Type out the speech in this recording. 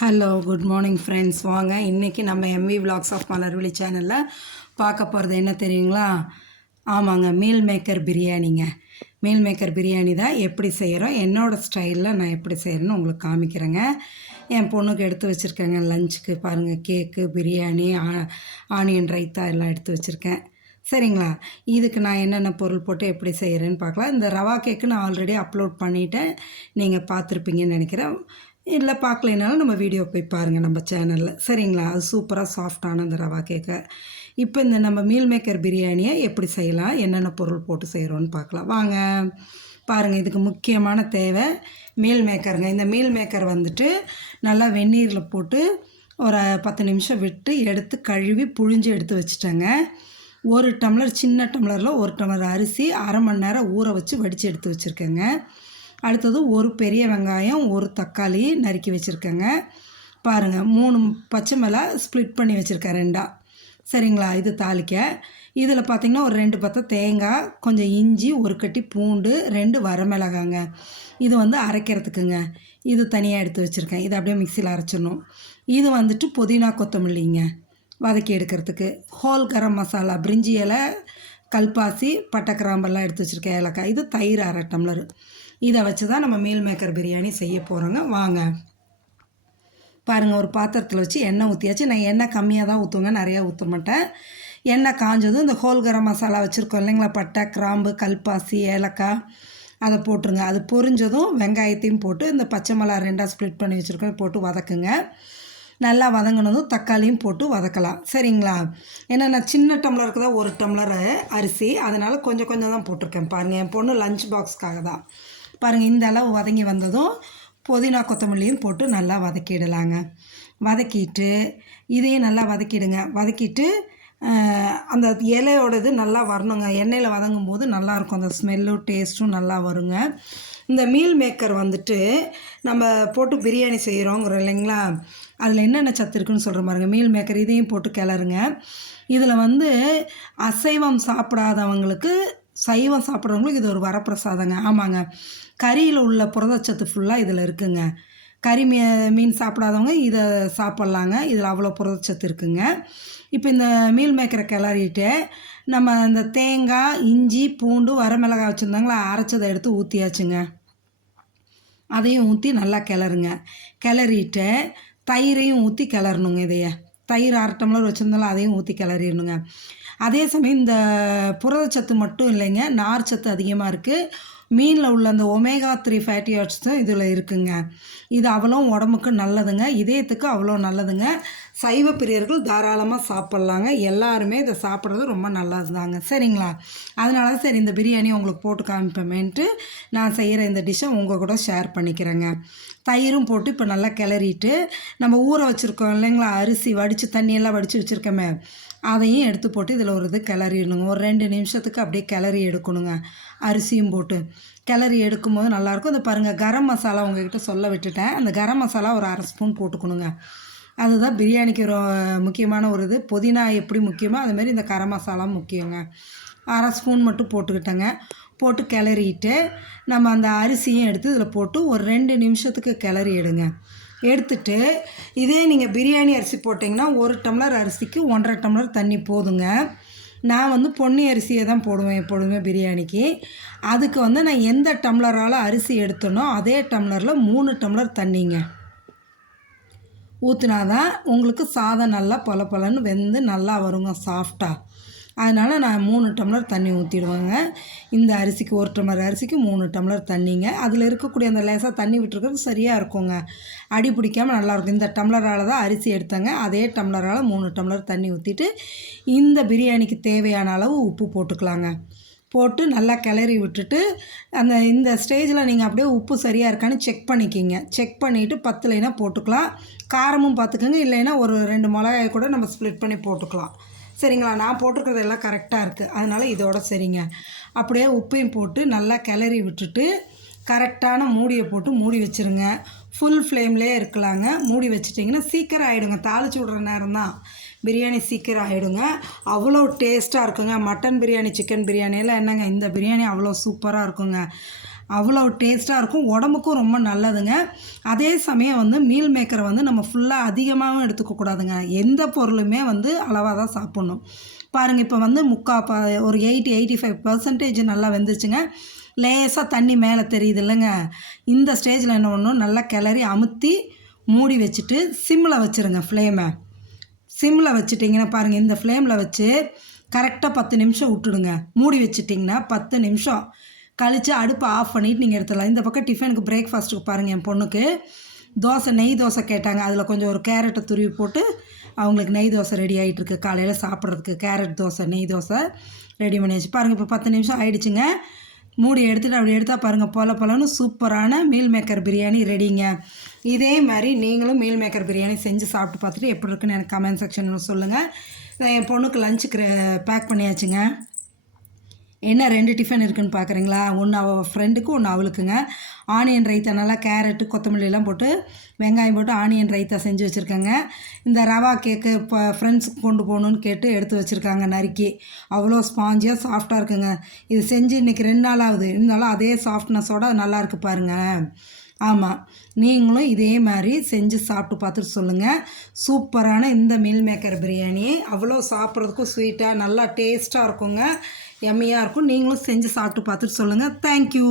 Hello good morning friends. வாங்க இன்றைக்கி நம்ம எம்வி விலாக்ஸ் ஆஃப் மலர்விழி சேனலில் பார்க்க போகிறது என்ன தெரியுங்களா? ஆமாங்க, மீல் மேக்கர் பிரியாணிங்க. மீல் மேக்கர் பிரியாணி தான் எப்படி செய்கிறோம், என்னோடய ஸ்டைலில் நான் எப்படி செய்கிறேன்னு உங்களுக்கு காமிக்கிறேங்க. என் பொண்ணுக்கு எடுத்து வச்சுருக்கேங்க லஞ்சுக்கு. பாருங்கள், கேக்கு, பிரியாணி, ஆனியன் ரைத்தா எல்லாம் எடுத்து வச்சுருக்கேன். சரிங்களா? இதுக்கு நான் என்னென்ன பொருள் போட்டு எப்படி செய்கிறேன்னு பார்க்கலாம். இந்த ரவா கேக்கு நான் ஆல்ரெடி அப்லோட் பண்ணிவிட்டேன், நீங்கள் பார்த்துருப்பீங்கன்னு நினைக்கிறேன். இல்லை பார்க்கலைனாலும் நம்ம வீடியோ போய் பாருங்கள் நம்ம சேனலில். சரிங்களா? அது சூப்பராக சாஃப்டான அந்த ரவா கேக்கை. இப்போ இந்த நம்ம மீல் மேக்கர் பிரியாணியை எப்படி செய்யலாம், என்னென்ன பொருள் போட்டு செய்கிறோன்னு பார்க்கலாம் வாங்க. பாருங்கள், இதுக்கு முக்கியமான தேவை மீல் மேக்கருங்க. இந்த மீல் மேக்கர் வந்துட்டு நல்லா வெந்நீரில் போட்டு ஒரு 10 நிமிஷம் விட்டு எடுத்து கழுவி புழிஞ்சு எடுத்து வச்சுட்டேங்க. ஒரு டம்ளர், சின்ன டம்ளரில் ஒரு டம்ளர் அரிசி அரை மணி நேரம் ஊற வச்சு வடித்து எடுத்து வச்சுருக்கேங்க. அடுத்தது ஒரு பெரிய வெங்காயம், ஒரு தக்காளி நறுக்கி வச்சுருக்கேங்க. பாருங்கள், 3 பச்சை மிளகாய் ஸ்ப்ளிட் பண்ணி வச்சுருக்கேன் 2ஆ. சரிங்களா? இது தாளிக்க. இதில் பார்த்திங்கன்னா ஒரு 2 பத்தை தேங்காய், கொஞ்சம் இஞ்சி, ஒரு கட்டி பூண்டு, 2 வரமிளகாங்க. இது வந்து அரைக்கிறதுக்குங்க. இது தனியாக எடுத்து வச்சுருக்கேன். இது அப்படியே மிக்சியில் அரைச்சிடணும். இது வந்துட்டு புதினா கொத்தமல்லிங்க வதக்கி எடுக்கிறதுக்கு. ஹோல் கரம் மசாலா, பிரிஞ்சி இலை, கல்பாசி, பட்டை கிராம்பெல்லாம் எடுத்து வச்சுருக்கேன், ஏலக்காய். இது தயிர் அரை டம்ளர். இதை வச்சு தான் நம்ம மீல் மேக்கர் பிரியாணி செய்ய போகிறோங்க. வாங்க பாருங்கள், ஒரு பாத்திரத்தில் வச்சு எண்ணெய் ஊற்றியாச்சு. நான் எண்ணெய் கம்மியாக தான் ஊற்றுவேங்க, நிறையா ஊற்ற மாட்டேன். எண்ணெய் காஞ்சதும் இந்த ஹோல் கரம் மசாலா வச்சுருக்கோம் இல்லைங்களா, பட்டை, கிராம்பு, கல்பாசி, ஏலக்காய், அதை போட்டுருங்க. அது பொரிஞ்சதும் வெங்காயத்தையும் போட்டு இந்த பச்சை மிளகா 2ஆக ஸ்ப்ளிட் பண்ணி வச்சுருக்கோம் போட்டு வதக்குங்க. நல்லா வதங்கினதும் தக்காளியும் போட்டு வதக்கலாம். சரிங்களா? ஏன்னா நான் சின்ன டம்ளருக்கு தான் ஒரு டம்ளர் அரிசி, அதனால் கொஞ்சம் கொஞ்சம் தான் போட்டிருக்கேன். பாருங்கள், என் பொண்ணு லஞ்ச் பாக்ஸ்க்காக தான். பாருங்கள், இந்த அளவு வதங்கி வந்ததும் புதினா கொத்தமல்லியும் போட்டு நல்லா வதக்கிடலாங்க. வதக்கிட்டு இதையும் நல்லா வதக்கிடுங்க. வதக்கிட்டு அந்த இலையோடது நல்லா வரணுங்க. எண்ணெயில் வதங்கும் போது நல்லாயிருக்கும், அந்த ஸ்மெல்லும் டேஸ்ட்டும் நல்லா வருங்க. இந்த மீல் மேக்கர் வந்துட்டு நம்ம போட்டு பிரியாணி செய்கிறோங்கிறோம் இல்லைங்களா, அதில் என்னென்ன சத்து இருக்குன்னு சொல்கிற பாருங்க. மீல் மேக்கர் இதையும் போட்டு கிளறுங்க. இதில் வந்து அசைவம் சாப்பிடாதவங்களுக்கு, சைவம் சாப்பிட்றவங்களுக்கு இது ஒரு வரப்பிரசாதங்க. ஆமாங்க, கறியில் உள்ள புரதச்சத்து ஃபுல்லாக இதில் இருக்குங்க. கறி மீன் சாப்பிடாதவங்க இதை சாப்பிட்லாங்க. இதில் அவ்வளோ புரதச்சத்து இருக்குங்க. இப்போ இந்த மீல் மேக்கரை கிளறிட்டு நம்ம இந்த தேங்காய், இஞ்சி, பூண்டு, வரமிளகாய் வச்சுருந்தாங்களா, அரைச்சதை எடுத்து ஊற்றியாச்சுங்க. அதையும் ஊற்றி நல்லா கிளறுங்க. கிளறிட்டு தயிரையும் ஊற்றி கிளறணுங்க. இதையே தயிர் அரை டம்ளர் வச்சுருந்தாலும் அதையும் ஊற்றி கிளறிடணுங்க. அதே சமயம் இந்த புரதச்சத்து மட்டும் இல்லைங்க, நார் சத்து அதிகமாக இருக்குது. மீனில் உள்ள அந்த ஒமேகா 3 ஃபேட்டி ஆசிட்ஸும் இதில் இருக்குங்க. இது அவ்வளோ உடம்புக்கு நல்லதுங்க, இதயத்துக்கு அவ்வளோ நல்லதுங்க. சைவ பிரியர்கள் தாராளமாக சாப்பிட்லாங்க. எல்லாருமே இதை சாப்பிட்றது ரொம்ப நல்லது தாங்க. சரிங்களா? அதனால தான் சரி இந்த பிரியாணி உங்களுக்கு போட்டு காமிப்பேமேன்ட்டு நான் செய்கிற இந்த டிஷ்ஷை உங்கள் கூட ஷேர் பண்ணிக்கிறேங்க. தயிரும் போட்டு இப்போ நல்லா கிளறிட்டு நம்ம ஊற வச்சுருக்கோம் இல்லைங்களா, அரிசி வடித்து தண்ணியெல்லாம் வடித்து வச்சுருக்கோமே, அதையும் எடுத்து போட்டு இதில் ஒரு இது கிளறிடணுங்க. ஒரு 2 நிமிஷத்துக்கு அப்படியே கிளறி எடுக்கணுங்க. அரிசியும் போட்டு கிளறி எடுக்கும்போது நல்லாயிருக்கும். இந்த பாருங்கள், கரம் மசாலா உங்கள்கிட்ட சொல்ல விட்டுட்டேன். அந்த கரம் மசாலா ஒரு அரை ஸ்பூன் போட்டுக்கணுங்க. அதுதான் பிரியாணிக்கு முக்கியமான ஒரு இது. புதினா எப்படி முக்கியமோ அதுமாரி இந்த கரம் மசாலா முக்கியங்க. அரை ஸ்பூன் மட்டும் போட்டுக்கிட்டேங்க. போட்டு கிளறிட்டு நம்ம அந்த அரிசியும் எடுத்து இதில் போட்டு ஒரு 2 நிமிஷத்துக்கு கிளறி எடுங்க. எடுத்துட்டு இதே நீங்கள் பிரியாணி அரிசி போட்டிங்கன்னா 1 டம்ளர் அரிசிக்கு 1.5 டம்ளர் தண்ணி போதுங்க. நான் வந்து பொன்னி அரிசியை தான் போடுவேன் எப்பொழுதுமே பிரியாணிக்கு. அதுக்கு வந்து நான் எந்த டம்ளரால் அரிசி எடுத்தனோ அதே டம்ளரில் 3 டம்ளர் தண்ணிங்க ஊற்றினா தான் உங்களுக்கு சாதம் நல்லா பொல பொலன்னு வெந்து நல்லா வருங்க, சாஃப்டாக. அதனால் நான் 3 டம்ளர் தண்ணி ஊற்றிடுவேங்க. இந்த அரிசிக்கு 1 டம்ளர் அரிசிக்கு 3 டம்ளர் தண்ணிங்க. அதில் இருக்கக்கூடிய அந்த லேசாக தண்ணி விட்டுருக்கிறது சரியாக இருக்குங்க, அடி பிடிக்காமல் நல்லாயிருக்கும். இந்த டம்ளரால் தான் அரிசி எடுத்தேங்க, அதே டம்ளரால் 3 டம்ளர் தண்ணி ஊற்றிட்டு இந்த பிரியாணிக்கு தேவையான அளவு உப்பு போட்டுக்கலாங்க. போட்டு நல்லா கிளறி விட்டுட்டு இந்த ஸ்டேஜில் நீங்கள் அப்படியே உப்பு சரியாக இருக்கான்னு செக் பண்ணிக்கிங்க. செக் பண்ணிவிட்டு பத்தலைனா போட்டுக்கலாம். காரமும் பார்த்துக்கோங்க, இல்லைன்னா ஒரு 2 மிளகாயை கூட நம்ம ஸ்ப்ளிட் பண்ணி போட்டுக்கலாம். சரிங்களா? நான் போட்டிருக்கிறது எல்லாம் கரெக்டாக இருக்குது, அதனால் இதோட சரிங்க. அப்படியே உப்பையும் போட்டு நல்லா கிளறி விட்டுட்டு கரெக்டான மூடியை போட்டு மூடி வச்சுருங்க. ஃபுல் ஃப்ளேம்லேயே இருக்கலாங்க. மூடி வச்சிட்டிங்கன்னா சீக்கிரம் ஆகிடுங்க. தாளித்து விட்ற நேரம் தான் பிரியாணி சீக்கிரம் ஆகிடுங்க. அவ்வளோ டேஸ்ட்டாக இருக்குங்க. மட்டன் பிரியாணி, சிக்கன் பிரியாணியெல்லாம் என்னங்க, இந்த பிரியாணி அவ்வளோ சூப்பராக இருக்குங்க. அவ்வளோ டேஸ்ட்டாக இருக்கும், உடம்புக்கும் ரொம்ப நல்லதுங்க. அதே சமயம் வந்து மீல் மேக்கரை வந்து நம்ம ஃபுல்லாக அதிகமாகவும் எடுத்துக்கக்கூடாதுங்க. எந்த பொருளுமே வந்து அளவாக தான் சாப்பிட்ணும். பாருங்கள், இப்போ வந்து ஒரு 85% நல்லா வெந்துருச்சுங்க. லேசாக தண்ணி மேலே தெரியுது இல்லைங்க, இந்த ஸ்டேஜில் என்ன பண்ணணும், நல்லா கிளறி அமுத்தி மூடி வச்சுட்டு சிம்மில் வச்சுருங்க. சிம்மில் வச்சுட்டிங்கன்னா பாருங்கள், இந்த ஃப்ளேமில் வச்சு கரெக்டாக 10 நிமிஷம் விட்டுடுங்க. மூடி வச்சுட்டிங்கன்னா 10 நிமிஷம் கழித்து அடுப்பை ஆஃப் பண்ணிவிட்டு நீங்கள் எடுத்துடலாம். இந்த பக்கம் டிஃபனுக்கு பிரேக்ஃபாஸ்ட்டுக்கு பாருங்கள், என் பொண்ணுக்கு நெய் தோசை கேட்டாங்க. அதில் கொஞ்சம் ஒரு கேரட்டை துருவி போட்டு அவங்களுக்கு நெய் தோசை ரெடி ஆகிட்டுருக்கு. காலையில் சாப்பிட்றதுக்கு கேரட் தோசை, நெய் தோசை ரெடி பண்ணி வச்சு பாருங்கள். இப்போ 10 நிமிஷம் ஆகிடுச்சுங்க. மூடி எடுத்துகிட்டு அப்படி எடுத்தால் பாருங்கள், பொலன்னு சூப்பரான மீல் மேக்கர் பிரியாணி ரெடிங்க. இதே மாதிரி நீங்களும் மீல் மேக்கர் பிரியாணி செஞ்சு சாப்பிட்டு பார்த்துட்டு எப்படி இருக்குன்னு எனக்கு கமெண்ட் செக்ஷனில் சொல்லுங்கள். என் பொண்ணுக்கு லஞ்சுக்கு பேக் பண்ணியாச்சுங்க. என்ன 2 டிஃபன் இருக்குதுன்னு பார்க்குறீங்களா? ஒன்று அவள் ஃப்ரெண்டுக்கு, ஒன்று அவளுக்குங்க. ஆனியன் ரைத்தா நல்லா கேரட்டு கொத்தமல்லிலாம் போட்டு வெங்காயம் போட்டு ஆனியன் ரைத்தா செஞ்சு வச்சுருக்கேங்க. இந்த ரவா கேக்கு இப்போ ஃப்ரெண்ட்ஸுக்கு கொண்டு போகணுன்னு கேட்டு எடுத்து வச்சுருக்காங்க நறுக்கி. அவ்வளோ ஸ்பாஞ்சியாக சாஃப்டாக இருக்குங்க. இது செஞ்சு இன்றைக்கி 2 நாள் ஆகுது, இருந்தாலும் அதே சாஃப்ட்னஸோடு நல்லாயிருக்கு பாருங்கள். ஆமாம், நீங்களும் இதே மாதிரி செஞ்சு சாப்பிட்டு பார்த்துட்டு சொல்லுங்கள். சூப்பரான இந்த மீல் மேக்கர் பிரியாணி அவ்வளோ சாப்பிட்றதுக்கும் ஸ்வீட்டாக நல்லா டேஸ்ட்டாக இருக்குங்க, எம்மியாக இருக்கும். நீங்களும் செஞ்சு சாப்பிட்டு பார்த்துட்டு சொல்லுங்கள். தேங்க்யூ.